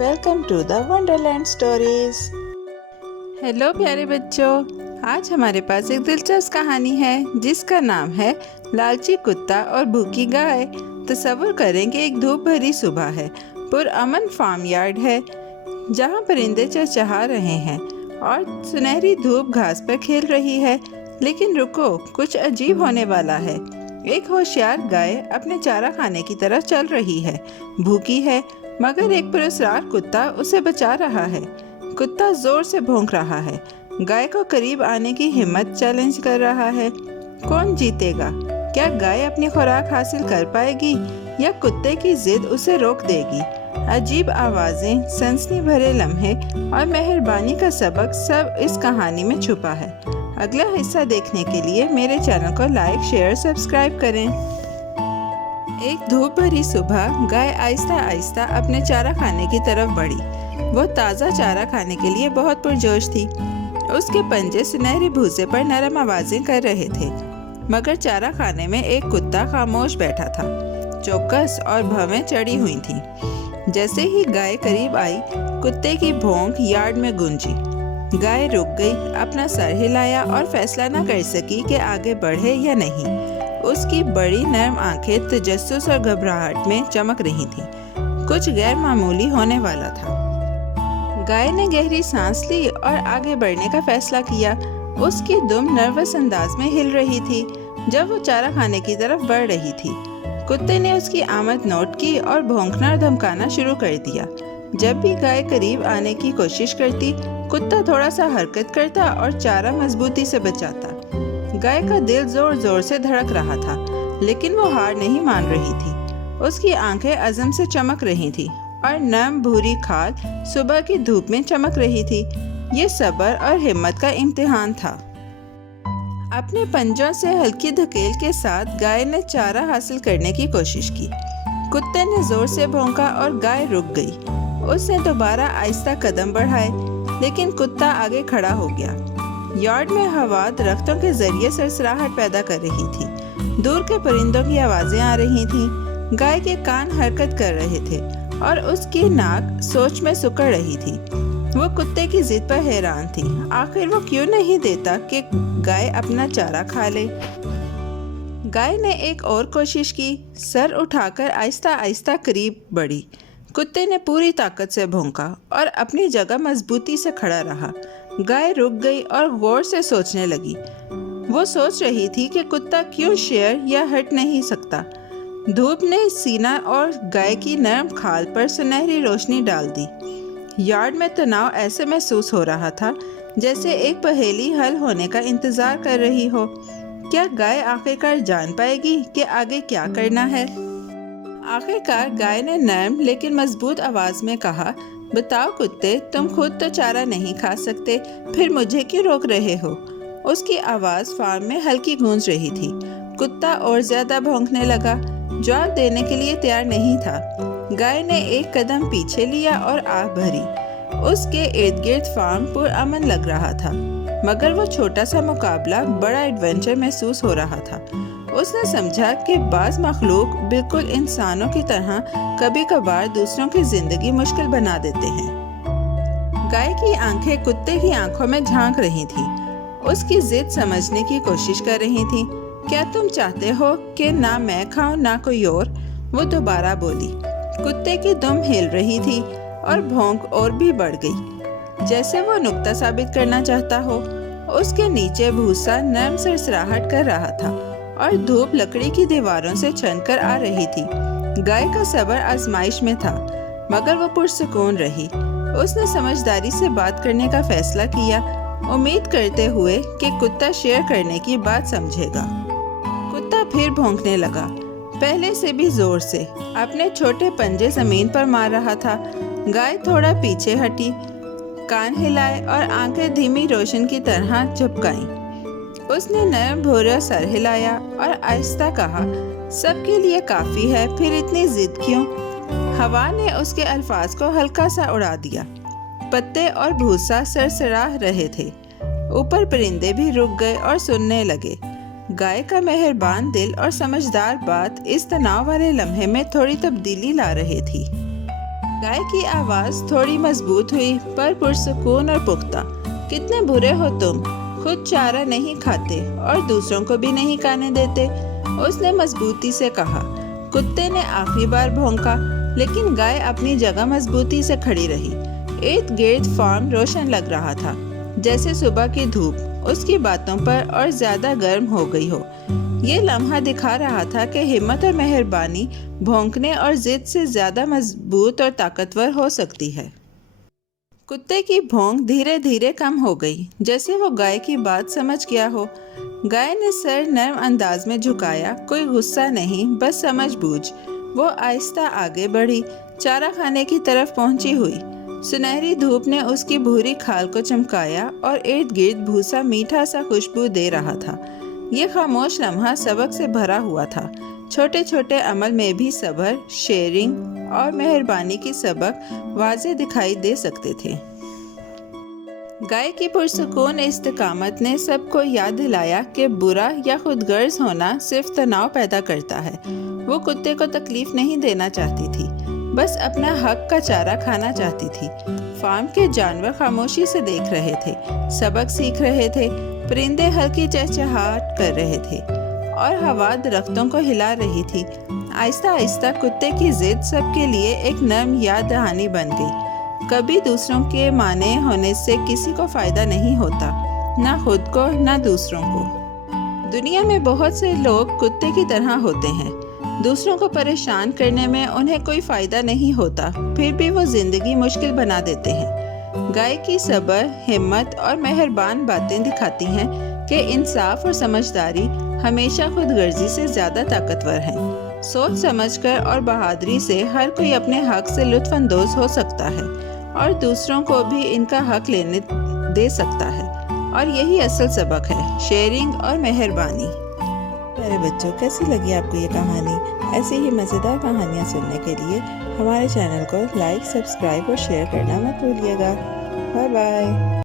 Welcome to the wonderland stories. Hello प्यारे बच्चों, आज हमारे पास एक दिलचस्प कहानी है जिसका नाम है लालची कुत्ता और भूखी गाय। तसव्वुर करें कि एक धूप भरी सुबह है, पुरअमन फार्म यार्ड है जहाँ परिंदे चहचहा रहे हैं और सुनहरी धूप घास पर खेल रही है। लेकिन रुको, कुछ अजीब होने वाला है। एक होशियार गाय अपने चारा खाने की तरफ चल रही है। भूखी है मगर एक पुरस्कार कुत्ता उसे बचा रहा है। कुत्ता जोर से भौंक रहा है, गाय को करीब आने की हिम्मत चैलेंज कर रहा है। कौन जीतेगा? क्या गाय अपनी खुराक हासिल कर पाएगी या कुत्ते की जिद उसे रोक देगी? अजीब आवाजें, सनसनी भरे लम्हे और मेहरबानी का सबक सब इस कहानी में छुपा है। अगला हिस्सा देखने के लिए मेरे चैनल को लाइक, शेयर, सब्सक्राइब करें। एक धूप भरी सुबह गाय आहिस्ता आहिस्ता अपने चारा खाने की तरफ बढ़ी। वो ताज़ा चारा खाने के लिए बहुत पुरजोश थी। उसके पंजे सुनहरे भूसे पर नरम आवाजें कर रहे थे, मगर चारा खाने में एक कुत्ता खामोश बैठा था। चौकस और भवें चढ़ी हुई थीं। जैसे ही गाय करीब आई, कुत्ते की भौंक यार्ड में गूंजी। गाय रुक गई, अपना सर हिलाया और फैसला न कर सकी कि आगे बढ़े या नहीं। उसकी बड़ी नरम आंखें तजस्सुस और घबराहट में चमक रही थीं। कुछ गैर मामूली होने वाला था। गाय ने गहरी सांस ली और आगे बढ़ने का फैसला किया। उसकी दुम नर्वस अंदाज में हिल रही थी जब वो चारा खाने की तरफ बढ़ रही थी। कुत्ते ने उसकी आमद नोट की और भौंकना और धमकाना शुरू कर दिया। जब भी गाय करीब आने की कोशिश करती, कुत्ता थोड़ा सा हरकत करता और चारा मजबूती से बचाता। गाय का दिल जोर जोर से धड़क रहा था, लेकिन वो हार नहीं मान रही थी। उसकी आंखें अज़म से चमक रही थी और नम भूरी खाल सुबह की धूप में चमक रही थी। ये सब्र और हिम्मत का इम्तिहान था। अपने पंजों से हल्की धकेल के साथ गाय ने चारा हासिल करने की कोशिश की। कुत्ते ने जोर से भौंका और गाय रुक गई। उसने दोबारा आहिस्ता कदम बढ़ाए, लेकिन कुत्ता आगे खड़ा हो गया। यार्ड में हवा दरख्तों के जरिए सरसराहट पैदा कर रही थी। दूर के परिंदों की आवाजें आ रही थीं। गाय के कान हरकत कर रहे थे और उसकी नाक सोच में सिकुड़ रही थी। वो कुत्ते की जिद पर हैरान थी। आखिर वो क्यों नहीं देता कि गाय अपना चारा खा ले? गाय ने एक और कोशिश की। सर उठाकर आहिस्ता आहिस्ता करीब बढ़ी। कुत्ते ने पूरी ताकत से भौंका और अपनी जगह मजबूती से खड़ा रहा। गाय रुक गई और गौर से सोचने लगी। वो सोच रही थी कि कुत्ता क्यों शेर या हट नहीं सकता। धूप ने सीना और गाय की नरम खाल पर सुनहरी रोशनी डाल दी। यार्ड में तनाव ऐसे महसूस हो रहा था जैसे एक पहेली हल होने का इंतजार कर रही हो। क्या गाय आखिरकार जान पाएगी कि आगे क्या करना है? आखिरकार गाय ने नरम लेकिन मजबूत आवाज में कहा, बताओ कुत्ते, तुम खुद तो चारा नहीं खा सकते, फिर मुझे क्यों रोक रहे हो? उसकी आवाज फार्म में हल्की गूंज रही थी। कुत्ता और ज्यादा भौंकने लगा। जवाब देने के लिए तैयार नहीं था। गाय ने एक कदम पीछे लिया और आह भरी। उसके इर्द गिर्द फार्म पुरअमन लग रहा था, मगर वो छोटा सा मुकाबला बड़ा एडवेंचर महसूस हो रहा था। उसने समझा कि बाज़ मखलूक बिल्कुल इंसानों की तरह कभी कभार दूसरों की जिंदगी मुश्किल बना देते हैं। गाय की आंखें कुत्ते की आंखों में झांक रही थी। उसकी जिद समझने की कोशिश कर रही थी। क्या तुम चाहते हो कि ना मैं खाऊं ना कोई और? वो दोबारा बोली। कुत्ते की दुम हिल रही थी और भौंक और भी बढ़ गई, जैसे वो नुक्ता साबित करना चाहता हो। उसके नीचे भूसा नरम सरसराहट कर रहा था और धूप लकड़ी की दीवारों से छनकर आ रही थी। गाय का सब्र आजमाइश में था, मगर वो पुरसुकून रही। उसने समझदारी से बात करने का फैसला किया, उम्मीद करते हुए कि कुत्ता शेयर करने की बात समझेगा। कुत्ता फिर भौंकने लगा, पहले से भी जोर से। अपने छोटे पंजे जमीन पर मार रहा था। गाय थोड़ा पीछे हटी, कान हिलाए और आंखें धीमी रोशन की तरह झपकाईं। उसने नरम भूरा सर हिलाया और आहिस्ता कहा, सबके लिए काफी है, फिर इतनी जिद क्यों? हवा ने उसके अल्फाज को हल्का सा उड़ा दिया। पत्ते और भूसा सरसराह रहे थे। ऊपर परिंदे भी रुक गए और सुनने लगे। गाय का मेहरबान दिल और समझदार बात इस तनाव वाले लम्हे में थोड़ी तब्दीली ला रही थी। गाय की आवाज थोड़ी मजबूत हुई पर पुरसुकून और पुख्ता। कितने बुरे हो तुम, खुद चारा नहीं खाते और दूसरों को भी नहीं खाने देते, उसने मजबूती से कहा। कुत्ते ने आखिरी बार भौंका, लेकिन गाय अपनी जगह मजबूती से खड़ी रही। इर्द गिर्द फार्म रोशन लग रहा था, जैसे सुबह की धूप उसकी बातों पर और ज्यादा गर्म हो गई हो। ये लम्हा दिखा रहा था कि हिम्मत और मेहरबानी भौंकने और जिद से ज्यादा मजबूत और ताकतवर हो सकती है। कुत्ते की भौंक धीरे धीरे कम हो गई, जैसे वो गाय की बात समझ गया हो। गाय ने सर नर्म अंदाज में झुकाया, कोई गुस्सा नहीं, बस समझबूझ। वो आहिस्ता आगे बढ़ी, चारा खाने की तरफ पहुंची हुई। सुनहरी धूप ने उसकी भूरी खाल को चमकाया और इर्द गिर्द भूसा मीठा सा खुशबू दे रहा था। ये खामोश लम्हा सबक से भरा हुआ था। छोटे छोटे अमल में भी सब्र, शेयरिंग और मेहरबानी की सबक वाज़े दिखाई दे सकते थे। गाय की पुरसुकून इस्तिकामत ने सबको याद दिलाया कि बुरा या खुदगर्ज होना सिर्फ तनाव पैदा करता है। वो कुत्ते को तकलीफ नहीं देना चाहती थी, बस अपना हक का चारा खाना चाहती थी। फार्म के जानवर खामोशी से देख रहे थे, सबक सीख रहे थे। परिंदे हल्की चहचहाट कर रहे थे और हवा दरख्तों को हिला रही थी। आहिस्ता आहिस्ता कुत्ते की जिद सबके लिए एक नर्म याद दहानी बन गई। कभी दूसरों के माने होने से किसी को फायदा नहीं होता, ना खुद को ना दूसरों को। दुनिया में बहुत से लोग कुत्ते की तरह होते हैं, दूसरों को परेशान करने में उन्हें कोई फायदा नहीं होता, फिर भी वो जिंदगी मुश्किल बना देते हैं। गाय की सब्र, हिम्मत और मेहरबान बातें दिखाती हैं कि इंसाफ और समझदारी हमेशा खुदगर्जी से ज्यादा ताकतवर हैं। सोच समझकर और बहादुरी से हर कोई अपने हक से लुत्फ अंदोज हो सकता है और दूसरों को भी इनका हक लेने दे सकता है। और यही असल सबक है, शेयरिंग और मेहरबानी। प्यारे बच्चों, कैसी लगी आपको ये कहानी? ऐसी ही मज़ेदार कहानियाँ सुनने के लिए हमारे चैनल को लाइक, सब्सक्राइब और शेयर करना मत भूलिएगा। Bye bye.